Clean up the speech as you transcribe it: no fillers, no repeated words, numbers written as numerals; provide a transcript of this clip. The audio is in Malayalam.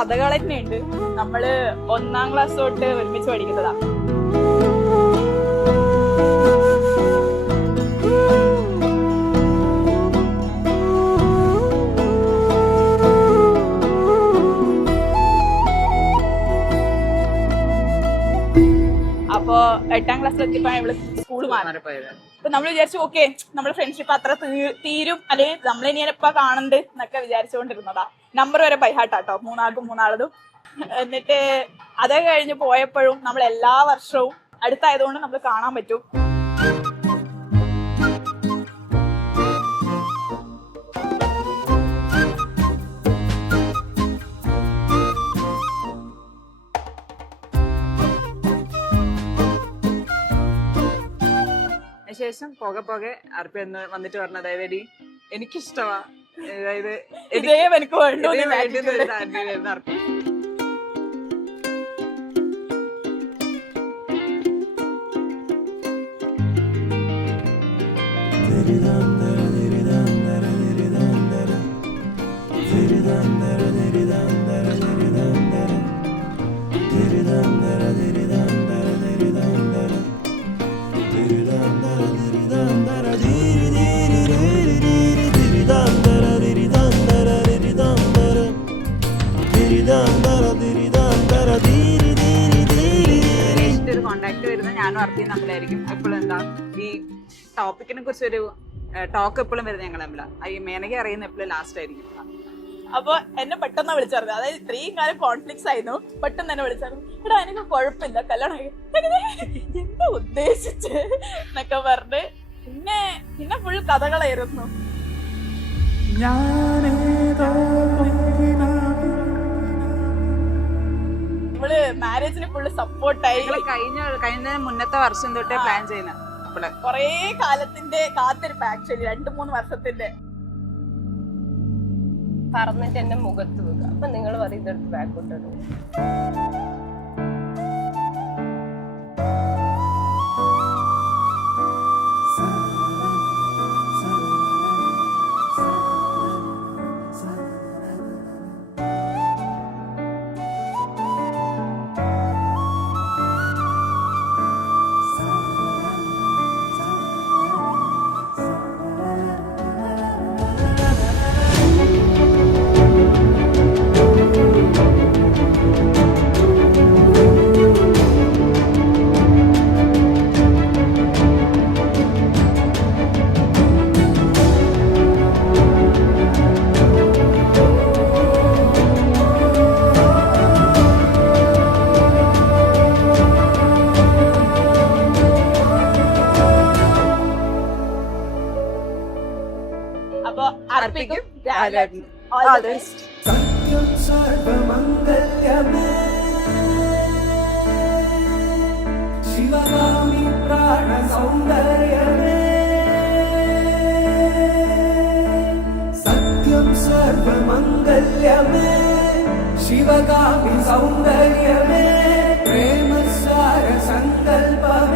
കഥകൾ തന്നെയുണ്ട്. നമ്മള് 1ാം ക്ലാസ് തൊട്ട് ഒരുമിച്ച് പഠിക്കുന്നതാ. അപ്പൊ 8ാം ക്ലാസ്സിലെത്തിയപ്പോ ഇവള് സ്കൂള് മാറിപ്പോയത്. അപ്പൊ നമ്മൾ വിചാരിച്ചു ഓക്കെ നമ്മുടെ ഫ്രണ്ട്ഷിപ്പ് അത്ര തീരും, അല്ലെങ്കിൽ നമ്മളിനി എപ്പ കാണണ്ട് എന്നൊക്കെ വിചാരിച്ചുകൊണ്ടിരുന്നതാ. നമ്പർ വരെ ബൈഹാർട്ടാട്ടോ, 3 ആളതും. എന്നിട്ട് അത് കഴിഞ്ഞ് പോയപ്പോഴും നമ്മൾ എല്ലാ വർഷവും അടുത്തായതുകൊണ്ട് നമ്മൾ കാണാൻ പറ്റും. ശേഷം പോകെ അർപ്പി എന്ന് വന്നിട്ട് പറഞ്ഞത് അതായത് എനിക്കിഷ്ടമാ, അതായത് ഇതേ എനിക്ക് വേണ്ടു അർപ്പി. കോണ്ടാക്ട് വരുന്നത് ഞാനും അർപ്പിയും തമ്മിലായിരിക്കും. എപ്പോഴും എന്താ ഈ ടോപ്പിക്കിനെ കുറിച്ച് ഒരു ടോക്ക് എപ്പോഴും വരുന്നത് ഞങ്ങൾ തമ്മില. ഈ മേനക അറിയുന്ന എപ്പോഴും ലാസ്റ്റ് ആയിരിക്കും. അപ്പൊ എന്നെ പെട്ടെന്ന് വിളിച്ചറിഞ്ഞു, അതായത് ഇത്രയും കാലം കോൺഫ്ലിക്ട്സ് ആയിരുന്നു, പെട്ടെന്ന് എന്നെ വിളിച്ചറിഞ്ഞു, എടാ എനിക്ക് കുഴപ്പമില്ല കല്യാണം എന്താ ഉദ്ദേശിച്ച് എന്നൊക്കെ പറഞ്ഞ് പിന്നെ ഫുൾ കഥകളായിരുന്നു. ഇവള് മാരേജിന് ഫുള്ള് സപ്പോർട്ടായി. കഴിഞ്ഞ മുന്നത്തെ വർഷം തൊട്ടേ പ്ലാൻ ചെയ്യുന്ന കൊറേ കാലത്തിന്റെ കാത്തിരിപ്പ്, ആക്ച്വലി 2-3 വർഷത്തിന്റെ. പറഞ്ഞിട്ട് എന്റെ മുഖത്ത് വെക്കുക. അപ്പൊ നിങ്ങൾ പറയും ഇതെടുത്ത് ബാക്കോട്ട് ഇടും. അപ്പൊ അർപ്പിക്കും സത്യം സർവമംഗല്യമേ ശിവകാമി പ്രാണ സൗന്ദര്യമേ സത്യം സർവമംഗല്യമേ ശിവകാമി സൗന്ദര്യമേ പ്രേമസാര സങ്കൽപമേ